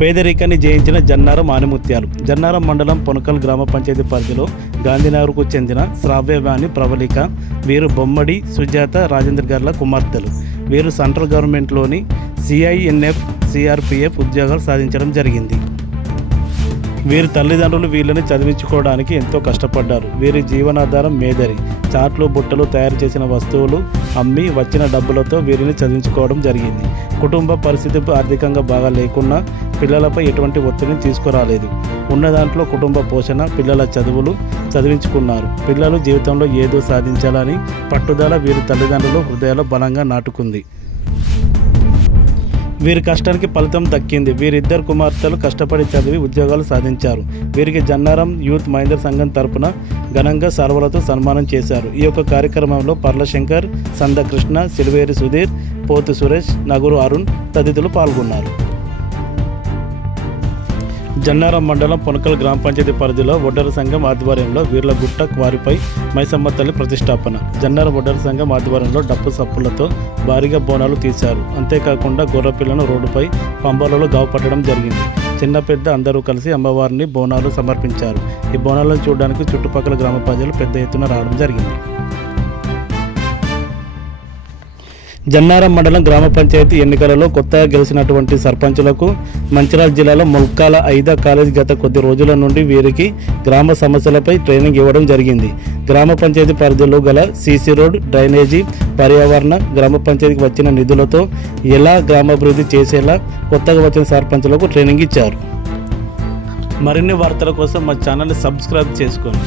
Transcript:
పేదరికాన్ని జయించిన జన్నారం ఆనిముత్యాలు. జన్నారం మండలం పొనకల్ గ్రామ పంచాయతీ పరిధిలో గాంధీనగర్కు చెందిన శ్రావ్యవాణి ప్రవళిక. వీరు బొమ్మడి సుజాత రాజేంద్ర గార్ల కుమార్తెలు. వీరు సెంట్రల్ గవర్నమెంట్లోని CINF CRPF ఉద్యోగాలు సాధించడం జరిగింది. వీరి తల్లిదండ్రులు వీళ్ళని చదివించుకోవడానికి ఎంతో కష్టపడ్డారు. వీరి జీవనాధారం మేదరి. చాట్లు బుట్టలు తయారు చేసిన వస్తువులు అమ్మి వచ్చిన డబ్బులతో వీరిని చదివించుకోవడం జరిగింది. కుటుంబ పరిస్థితి ఆర్థికంగా బాగా లేకున్నా పిల్లలపై ఎటువంటి ఒత్తిడిని తీసుకురాలేదు. ఉన్న దాంట్లో కుటుంబ పోషణ, పిల్లల చదువులు చదివించుకున్నారు. పిల్లలు జీవితంలో ఏదో సాధించాలని పట్టుదల వీరి తల్లిదండ్రులు హృదయాల్లో బలంగా నాటుకుంది. వీరి కష్టానికి ఫలితం దక్కింది. వీరిద్దరు కుమార్తెలు కష్టపడి చదివి ఉద్యోగాలు సాధించారు. వీరికి జన్నారం యూత్ మహిళా సంఘం తరపున ఘనంగా సర్వలతో సన్మానం చేశారు. ఈ యొక్క కార్యక్రమంలో పర్లశంకర్, సందకృష్ణ, సిల్వేరి సుధీర్, పోతు సురేష్, నగురు అరుణ్ తదితరులు పాల్గొన్నారు. జన్నారం మండలం పొనకల్ గ్రామ పంచాయతీ పరిధిలో ఒడ్డర సంఘం ఆధ్వర్యంలో వీర్లగుట్ట వారిపై మైసమ్మ తల్లి ప్రతిష్టాపన. జన్నారం ఒడ్డర సంఘం ఆధ్వర్యంలో డప్పు సప్పులతో భారీగా బోనాలు తీశారు. అంతేకాకుండా గొర్రెపిల్లను రోడ్డుపై పంబలలో గావు పట్టడం జరిగింది. చిన్న పెద్ద అందరూ కలిసి అమ్మవారిని బోనాలు సమర్పించారు. ఈ బోనాలను చూడడానికి చుట్టుపక్కల గ్రామ ప్రజలు పెద్ద ఎత్తున రావడం జరిగింది. జన్నారం మండలం గ్రామ పంచాయతీ ఎన్నికలలో కొత్తగా గెలిచినటువంటి సర్పంచులకు మంచిర్యాల జిల్లాలో ముల్కాల ఐదా కాలేజ్ గత కొద్ది రోజుల నుండి వీరికి గ్రామ సమస్యలపై ట్రైనింగ్ ఇవ్వడం జరిగింది. గ్రామ పంచాయతీ పరిధిలో గల CC రోడ్, డ్రైనేజీ, పర్యావరణ, గ్రామ పంచాయతీకి వచ్చిన నిధులతో ఎలా గ్రామాభివృద్ధి చేసేలా కొత్తగా వచ్చిన సర్పంచులకు ట్రైనింగ్ ఇచ్చారు. మరిన్ని వార్తల కోసం మా ఛానల్ని సబ్స్క్రైబ్ చేసుకోండి.